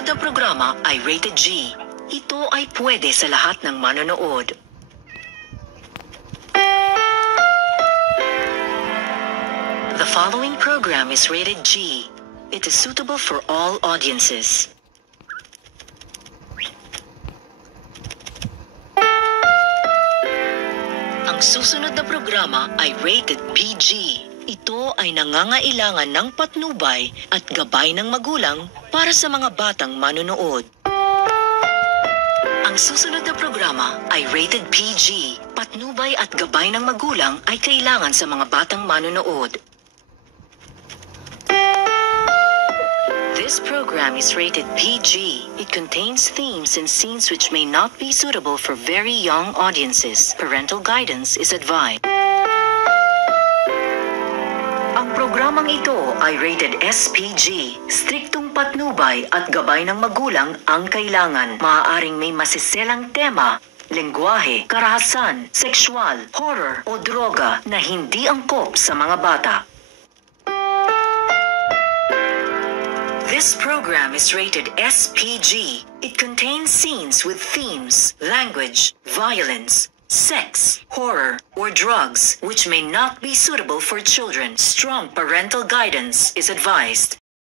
susunod na programa ay rated G. Ito ay pwede sa lahat ng manonood. The following program is rated G. It is suitable for all audiences. Ang susunod na programa ay rated PG. Ito ay nangangailangan ng patnubay at gabay ng magulang para sa mga batang manonood. Ang susunod na programa ay rated PG. Patnubay at gabay ng magulang ay kailangan sa mga batang manonood. This program is rated PG. It contains themes and scenes which may not be suitable for very young audiences. Parental guidance is advised. Ang programang ito ay rated SPG. Striktong patnubay at gabay ng magulang ang kailangan. Maaaring may masiselang tema, lengguwahe, karahasan, sexual, horror o droga na hindi angkop sa mga bata. This program is rated SPG. It contains scenes with themes, language, violence, sex, horror, or drugs which may not be suitable for children. Strong parental guidance is advised.